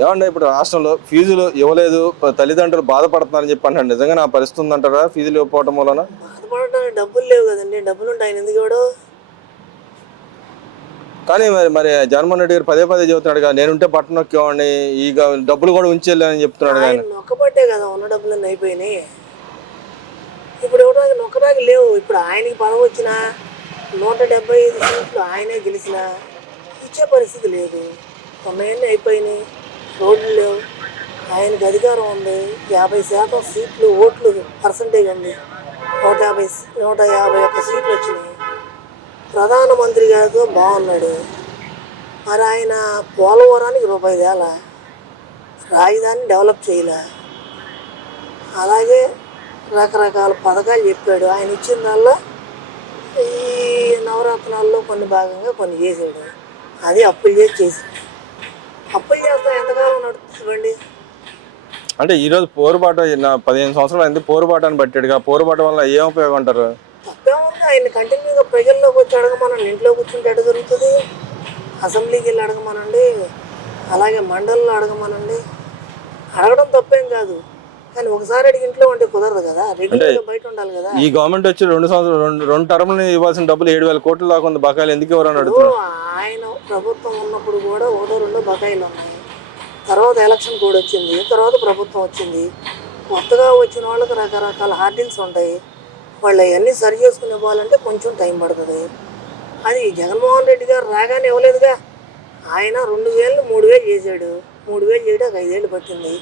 ఏమంటే ఇప్పుడు రాష్ట్రంలో ఫీజులు ఇవ్వలేదు, తల్లిదండ్రులు బాధపడుతున్నారని చెప్పి అంటారు. నిజంగా నా పరిస్థితి ఉందంటారా ఫీజులు ఇవ్వకపోవడం వలన? బాధపడడానికి డబ్బులు లేవు కదండి. డబ్బులుంటే ఆయన ఎందుకు ఇవ్వడు? కానీ మరి మరి జగన్మోహన్ రెడ్డి గారు పదే పదే చెబుతున్నాడు కదా, నేనుంటే బట్టలు నొక్కేవాడిని, ఇక డబ్బులు కూడా ఉంచేళ్ళని చెప్తున్నాడు ఆయన ఆయన. నొక్కబట్టే కదా ఉన్న డబ్బులన్నీ అయిపోయినాయి. ఇప్పుడు ఇవ్వడానికి నొక్కడానికి లేవు. ఇప్పుడు ఆయనకి పదవి వచ్చినా 175 సీట్లు ఆయనే గెలిచినా ఇచ్చే పరిస్థితి లేదు. ఉన్నాయన్నీ అయిపోయినాయి. రోడ్లు లేవు. ఆయనకి అధికారం ఉంది. 50% సీట్లు ఓట్లు పర్సంటేజ్ ఉంది. 151 సీట్లు వచ్చినాయి. ప్రధానమంత్రి గారితో బాగున్నాడు. మరి ఆయన పోలవరానికి రూపాయి తేలా, రాజధాని డెవలప్ చేయలే. అలాగే రకరకాల పథకాలు చెప్పాడు. ఆయన ఇచ్చిందల్లా ఈ నవరత్నాల్లో కొన్ని భాగంగా కొన్ని చేసాడు. అది అప్పులు చేసాడు. అప్పులు చేస్తా ఎంతకాలం నడుస్తుందండి? అంటే ఈరోజు పోరుబాట 15 సంవత్సరాలు అయింది, పోరుబాట అని పట్టాడుగా. పోరుబాట వల్ల ఏం ఉపయోగం అంటారు? తప్పేముంది? ఆయన కంటిన్యూగా ప్రజల్లోకి వచ్చి అడగమనండి. ఇంట్లో కూర్చుంటే ఎడ దొరుకుతుంది? అసెంబ్లీకి వెళ్ళి అడగమనండి, అలాగే మండలిలో అడగమనండి. అడగడం తప్పేం కాదు. కానీ ఒకసారి అడిగి ఇంట్లో ఉంటే కుదరదు కదా. రెగ్యులర్గా బయట ఉండాలి కదా. ఈ గవర్నమెంట్ వచ్చి 2 సంవత్సరాలు రెండు టర్మ్లు ఇవ్వాల్సిన డబ్బులు 7,000 కోట్ల దాకా ఉంది బకాయిలు, ఎందుకు ఎవరని అడుగుతున్నారు. ఆయన ప్రభుత్వం ఉన్నప్పుడు కూడా ఒకటో రెండో బకాయిలు ఉన్నాయి. తర్వాత ఎలక్షన్ కోడ్ వచ్చింది, తర్వాత ప్రభుత్వం వచ్చింది. కొత్తగా వచ్చిన వాళ్ళకి రకరకాల హార్డిల్స్ ఉంటాయి. వాళ్ళు అవన్నీ సరి చేసుకుని ఇవ్వాలంటే కొంచెం టైం పడుతుంది. అది జగన్మోహన్ రెడ్డి గారు రాగానే ఇవ్వలేదుగా. ఆయన 2,000 3,000 చేశాడు. 3,000 చేయడానికి 5 ఏళ్ళు పట్టింది.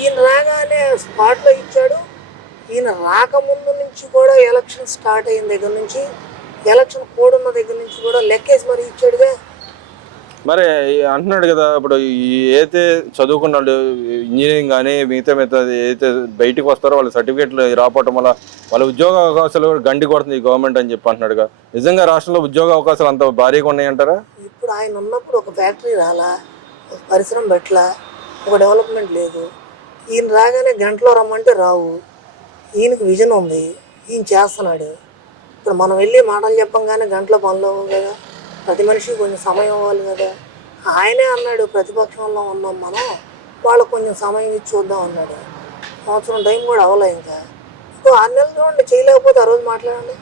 ఈయన రాగానే స్పాట్లో ఇచ్చాడు. ఈయన రాకముందు నుంచి కూడా ఎలక్షన్ స్టార్ట్ అయిన దగ్గర నుంచి, ఎలక్షన్ కోడ్ ఉన్న దగ్గర నుంచి కూడా లెక్కేసి మరి ఇచ్చాడుగా. మరి అంటున్నాడు కదా, ఇప్పుడు ఏదైతే చదువుకున్నాడు ఇంజనీరింగ్ కానీ మిగతా ఏదైతే బయటకు వస్తారో వాళ్ళ సర్టిఫికేట్లు రాకపోవటం వల్ల వాళ్ళ ఉద్యోగ అవకాశాలు కూడా గండి కొడుతుంది ఈ గవర్నమెంట్ అని చెప్పి అంటున్నాడుగా. నిజంగా రాష్ట్రంలో ఉద్యోగ అవకాశాలు అంత భారీగా ఉన్నాయంటారా? ఇప్పుడు ఆయన ఉన్నప్పుడు ఒక ఫ్యాక్టరీ రాలా, ఒక పరిశ్రమ పెట్టలా, ఒక డెవలప్మెంట్ లేదు. ఈయన రాగానే గంటలో రమ్మంటే రావు. ఈయనకు విజన్ ఉంది, ఈయన చేస్తున్నాడు. ఇప్పుడు మనం వెళ్ళి మాటలు చెప్పంగానే గంటలో పనులు అవ్వవు కదా. ప్రతి మనిషికి కొంచెం సమయం ఇవ్వాలి కదా. ఆయనే అన్నాడు ప్రతిపక్షంలో ఉన్నాం మనం, వాళ్ళకు కొంచెం సమయం ఇచ్చి చూద్దాం అన్నాడు. సంవత్సరం టైం కూడా అవ్వలే. ఇంకా 6 నెలలు చూడండి, చేయలేకపోతే ఆ రోజు మాట్లాడండి.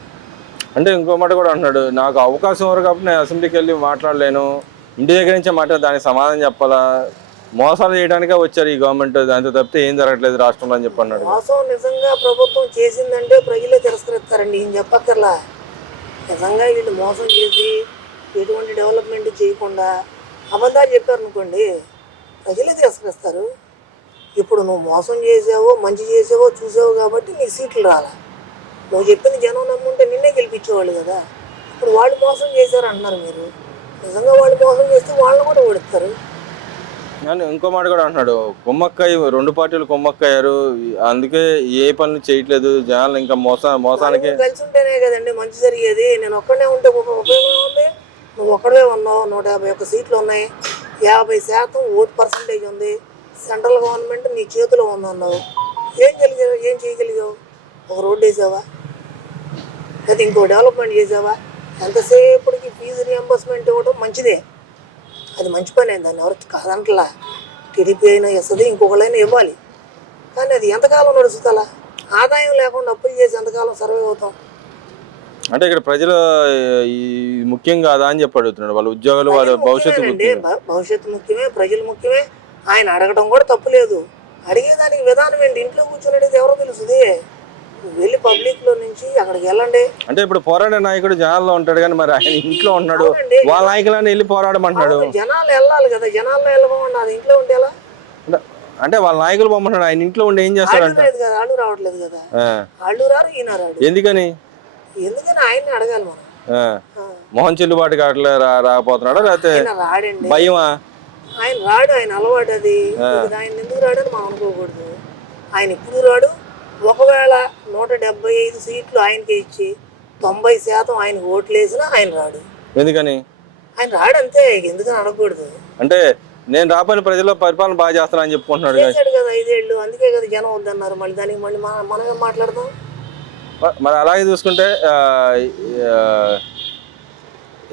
అంటే ఇంకో మాట కూడా అంటున్నాడు, నాకు అవకాశం వరకు కాబట్టి నేను అసెంబ్లీకి వెళ్ళి మాట్లాడలేను, ఇంటి దగ్గర నుంచే మాట్లాడి దానికి సమాధానం చెప్పాలా, మోసాలు చేయడానికే వచ్చారు ఈ గవర్నమెంట్, దాంతో తప్పితే ఏం జరగట్లేదు రాష్ట్రంలో అని చెప్పి అన్నాడు. మోసం నిజంగా ప్రభుత్వం చేసిందంటే ప్రజలే తిరస్కరిస్తారండి. ఈయన చెప్పక్కర్లా. నిజంగా వీళ్ళు మోసం చేసి ఎటువంటి డెవలప్మెంట్ చేయకుండా అబద్ధాలు చెప్పారనుకోండి, ప్రజలే తిరస్కరిస్తారు. ఇప్పుడు నువ్వు మోసం చేసావో మంచి చేసావో చూసావు కాబట్టి నీకు సీట్లు రాలా. నువ్వు చెప్పింది జనం నమ్ముంటే నిన్నే గెలిపించేవాళ్ళు కదా. ఇప్పుడు వాళ్ళు మోసం చేశారు అంటున్నారు మీరు. నిజంగా వాళ్ళు మోసం చేస్తే వాళ్ళని కూడా ఓడిస్తారు. కానీ ఇంకో మాట కూడా అంటున్నాడు, కుమ్మక్కయ్య 2 పార్టీలు కుమ్మక్కయ్యారు, అందుకే ఏ పనులు చేయట్లేదు జనాలు, ఇంకా మోసానికి కలిసి ఉంటేనే కదండి మంచి జరిగేది. నేను ఒక్కడే ఉంటే ఉపయోగం ఉంది. నువ్వు ఒక్కడే ఉన్నావు, 151 సీట్లు ఉన్నాయి, 50% ఓటు పర్సంటేజ్ ఉంది, సెంట్రల్ గవర్నమెంట్ నీ చేతిలో ఉందన్నావు. ఏం చేయగలిగావు? ఒక రోడ్డు వేసావా? లేదా ఇంకో డెవలప్మెంట్ చేసావా? ఎంతసేపటికి ఫీజు రియంబర్స్మెంట్ ఇవ్వడం మంచిదే, అది మంచి పని. దాన్ని ఎవరు కాదంటలా. టీడీపీ అయినా ఇస్తుంది, ఇంకొకళ్ళైనా ఇవ్వాలి. కానీ అది ఎంతకాలం నడుస్తుందా? ఆదాయం లేకుండా అప్పులు చేసి ఎంతకాలం సర్వే అవుతాం? అంటే ఇక్కడ ప్రజలు ఈ ముఖ్యం కాదా అని చెప్పి అడుగుతున్నాడు. వాళ్ళ ఉద్యోగాలు, వాళ్ళ భవిష్యత్తు ముఖ్యమే, ప్రజలు ముఖ్యమే. ఆయన అడగడం కూడా తప్పు లేదు. అడిగేదానికి విధానం ఏంటి? ఇంట్లో కూర్చొని అడిగితే ఎవరో తెలుస్తుంది. వెళ్ళి పబ్లిక్ లో నుంచి అక్కడికి వెళ్ళండి. అంటే ఇప్పుడు పోరాడే నాయకుడు జనాల్లో ఉంటాడు, కానీ మరి ఆయన ఇంట్లో ఉన్నాడు, వాళ్ళ నాయకులని వెళ్ళి పోరాడమంటున్నాడు. జనాలు వెళ్ళాలి కదా, జనాల్లో వెళ్ళకుండా అది ఇంట్లో ఉంటే ఎలా? అంటే వాళ్ళ నాయకులు పొమ్మంటాడు, ఆయన ఇంట్లో ఉండి ఏం చేస్తాడంటే వాళ్ళు రావట్లేదు కదా. వాళ్ళు రారు, ఈయన రాడు. ఎందుకని ఆయన్ని అడగాలి మనం. మొహం చెల్లుబాటు కావట్లే రాకపోతున్నాడా, లేకపోతే రాడండి, భయమా? ఆయన రాడు, ఆయన అలవాటు అది. ఆయన ఎందుకు రాడని మనం అనుకోకూడదు. ఆయన ఇప్పుడు రాడు. ఒకవేళ 175 సీట్లు ఆయనకే ఇచ్చి 90% ఆయనకు ఓట్లు వేసినా ఆయన రాడు. ఎందుకని? ఆయన రాడు అంతే. ఎందుకని అడగకూడదు. అంటే నేను రాబోయే ప్రజల్లో పరిపాలన బాగా చేస్తాను అని చెప్పుకుంటున్నాడు కదా 5 ఏళ్ళు. అందుకే కదా జనం వద్దన్నారు. మళ్ళీ దానికి మళ్ళీ మనమే మాట్లాడదాం. మరి అలాగే చూసుకుంటే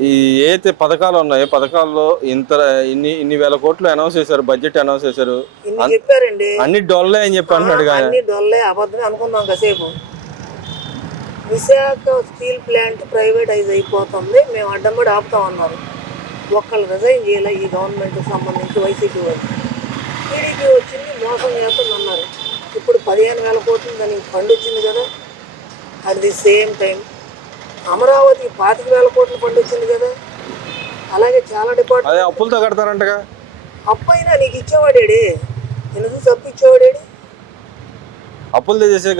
ఈ ఏదైతే పథకాలు ఉన్నాయో పథకాల్లో ఇన్ని వేల కోట్లు అనౌన్స్ చేశారు, బడ్జెట్ అనౌన్స్ చేశారు, ఇన్ని చెప్పారండి. అన్ని డొల్లే అని చెప్పి అంటున్నాడు కదా. అన్ని డొల్లే, అబద్ధమే అనుకుందాం కాసేపు. విశాఖ స్టీల్ ప్లాంట్ ప్రైవేటైజ్ అయిపోతుంది, మేము అడ్డం కూడా ఆపుతామన్నారు. ఒక్కళ్ళు రిజైన్ చేయాలి ఈ గవర్నమెంట్కి సంబంధించి వైసీపీ వాళ్ళు. టీడీపీ వచ్చింది మోసం చేస్తుంది అన్నారు. ఇప్పుడు 15,000 కోట్లు దానికి ఫండ్ వచ్చింది కదా. అట్ ది సేమ్ టైం అమరావతికి 25,000 కోట్ల ఫండ్ వచ్చింది కదా. అలాగే చాలా డిపార్ట్మెంట్ అదే అప్పులతో కడతారంటగా. అప్పు అయినా నీకు ఇచ్చేవాడేడి, నేను చూసి అప్పు ఇచ్చేవాడేడి. అప్పులు చేసే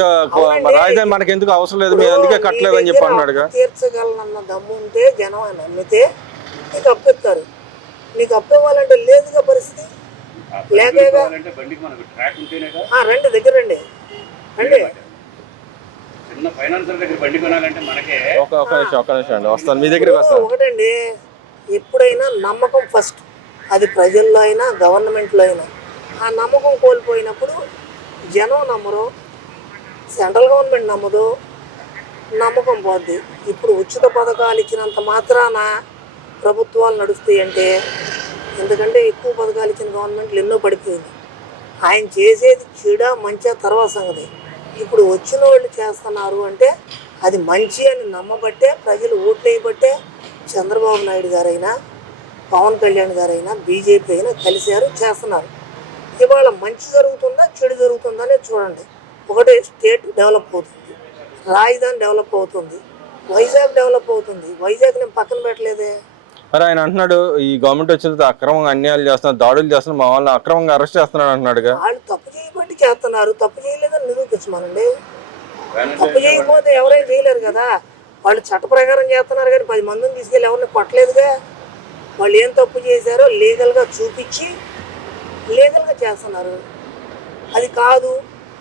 రాజధాని మనకి ఎందుకు అవసరం లేదు, మీరు అందుకే కట్టలేదని చెప్పి అంటున్నాడుగా. తీర్చగలనన్న దమ్ము ఉంటే జనం అని నమ్మితే నీకు అప్పు ఇస్తారు. నీకు అప్పు ఇవ్వాలంటే లేదుగా పరిస్థితి, లేకగా. రండి దగ్గర రండి రండి. ఒక నిమిషం అండి, వస్తాను మీ దగ్గరికి వస్తాను. ఒకటండి, ఎప్పుడైనా నమ్మకం ఫస్ట్. అది ప్రజల్లో అయినా గవర్నమెంట్లో అయినా. ఆ నమ్మకం కోల్పోయినప్పుడు జనం నమ్మరు, సెంట్రల్ గవర్నమెంట్ నమ్మదు, నమ్మకం పోద్ది. ఇప్పుడు ఉచిత పథకాలు ఇచ్చినంత మాత్రాన ప్రభుత్వాలు నడుస్తాయి అంటే, ఎందుకంటే ఎక్కువ పథకాలు ఇచ్చిన గవర్నమెంట్లు ఎన్నో పడిపోయింది. ఆయన చేసేది చెడ మంచి తర్వాత సంగతి. ఇప్పుడు వచ్చిన వాళ్ళు చేస్తున్నారు అంటే అది మంచి అని నమ్మబట్టే, ప్రజలు ఓట్లు వేయబట్టే చంద్రబాబు నాయుడు గారైనా పవన్ కళ్యాణ్ గారైనా బీజేపీ అయినా కలిశారు, చేస్తున్నారు. ఇవాళ మంచి జరుగుతుందా చెడు జరుగుతుందా అనేది చూడండి. ఒకటే, స్టేట్ డెవలప్ అవుతుంది, రాజధాని డెవలప్ అవుతుంది, వైజాగ్ డెవలప్ అవుతుంది. వైజాగ్ నేను పక్కన పెట్టలేదే. మరి ఆయన అంటున్నాడు ఈ గవర్నమెంట్ వచ్చిన తర్వాత అక్రమంగా అన్యాయాలు చేస్తున్నారు, దాడులు చేస్తున్నారు, మా వాళ్ళని అక్రమంగా అరెస్ట్ చేస్తున్నాడు అంటున్నాడుగా. వాళ్ళు తప్పు చేయబట్టి చేస్తున్నారు, తప్పు చేయలేదని నిరూపించమనండి. తప్పు చేయకపోతే ఎవరైనా చేయలేరు కదా. వాళ్ళు చట్ట ప్రకారం చేస్తున్నారు కానీ 10 మందిని తీసుకెళ్ళి ఎవరిని కొట్టలేదుగా. వాళ్ళు ఏం తప్పు చేశారో లీగల్గా చూపించి లీగల్గా చేస్తున్నారు. అది కాదు,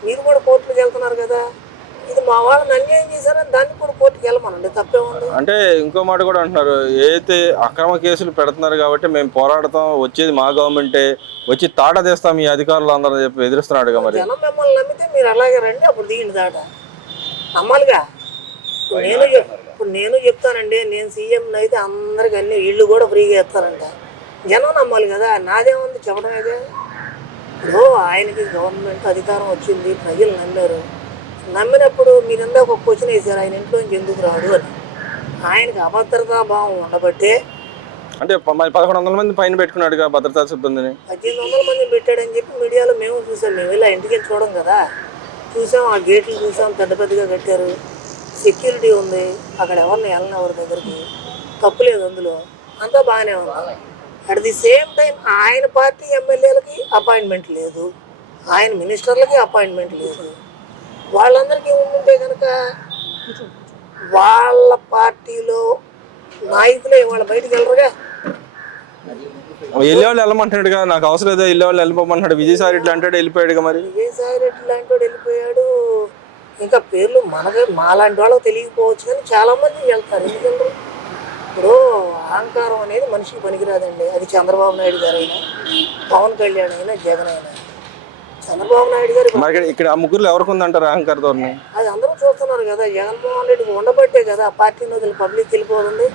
మీరు కూడా కోర్టులకు వెళ్తున్నారు కదా. ఇది మా వాళ్ళని అన్యాయం చేశారని దాన్ని కూడా కోర్టుకు వెళ్ళమనండి, తప్పేముంది. అంటే ఇంకో మాట కూడా అంటున్నారు, ఏదైతే అక్రమ కేసులు పెడుతున్నారు కాబట్టి మేము పోరాడతాం, వచ్చేది మా గవర్నమెంటే, వచ్చి తాట తీస్తాం ఈ అధికారులు అందరూ చెప్పి ఎదురుస్తున్నాడుగా. మరి జనం మిమ్మల్ని నమ్మితే మీరు అలాగే రండి, అప్పుడు దిగింది దాట నమ్మాలిగా. ఇప్పుడు నేను చెప్తానండి, నేను సీఎం అయితే అందరికి అన్ని ఇళ్ళు కూడా ఫ్రీగా ఇస్తానంట. జనం నమ్మాలి కదా, నాదేముంది చెప్పడమేగా. ఇప్పుడు ఆయనకి గవర్నమెంట్ అధికారం వచ్చింది, ప్రజలు నమ్మారు. నమ్మినప్పుడు మీరంతా ఒక క్వశ్చన్ వేశారు, ఆయన ఇంట్లోంచి ఎందుకు రాడు అని. ఆయనకి అభద్రతా భావం ఉండబట్టే. అంటే 1100 మంది పైన పెట్టుకున్నాడుగా భద్రతా సిబ్బందిని. 1800 మందిని పెట్టాడని చెప్పి మీడియాలో మేము చూసాం. మేము ఇలా ఇంటికి వెళ్ళి చూడం కదా, చూసాం. ఆ గేట్లు చూసాం, పెద్ద పెద్దగా కట్టారు, సెక్యూరిటీ ఉంది. అక్కడ ఎవరిని వెళ్ళిన ఎవరి దగ్గరికి తప్పు లేదు, అందులో అంతా బాగానే ఉంది. అట్ ది సేమ్ టైం ఆయన పార్టీ ఎమ్మెల్యేలకి అపాయింట్మెంట్ లేదు, ఆయన మినిస్టర్లకి అపాయింట్మెంట్ లేదు. వాళ్ళందరికీ ఉంటే కనుక వాళ్ళ పార్టీలో నాయకులే వాళ్ళు బయటికి వెళ్ళరుగా. వెళ్ళేవాళ్ళు వెళ్ళమంటున్నాడుగా, నాకు అవసరం లేదో వెళ్ళేవాళ్ళు వెళ్ళిపోమంటున్నాడు. విజయసాయి రెడ్డి అంటాడు వెళ్ళిపోయాడుగా. మరి విజయసాయి రెడ్డి లాంటి వాడు వెళ్ళిపోయాడు. ఇంకా పేర్లు మాలాంటి వాళ్ళకి తెలియకపోవచ్చు కానీ చాలామంది వెళ్తారు. ఎందుకంటే ఇప్పుడు అహంకారం అనేది మనిషికి పనికిరాదండి. అది చంద్రబాబు నాయుడు గారైనా పవన్ కళ్యాణ్ అయినా జగన్ అయినా. చంద్రబాబు నాయుడు గారు ఇక్కడ ఆ ముగ్గురు ఎవరికి ఉందంటారు అహంకార ధోరణి? అది అందరూ చూస్తున్నారు కదా. జగన్మోహన్ రెడ్డికి ఉండబట్టే కదా ఆ పార్టీని వదిలి పబ్లిక్ వెళ్ళిపోతుంది,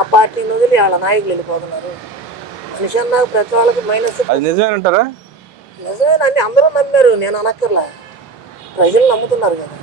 ఆ పార్టీని వదిలి వాళ్ళ నాయకులు వెళ్ళిపోతున్నారు. మనిషి అన్నాక ప్రతి వాళ్ళకి మైనస్. అది నిజమేనంటారా? నిజమేనండి, అందరూ నమ్మారు, నేను అనక్కర్లా, ప్రజలు నమ్ముతున్నారు కదా.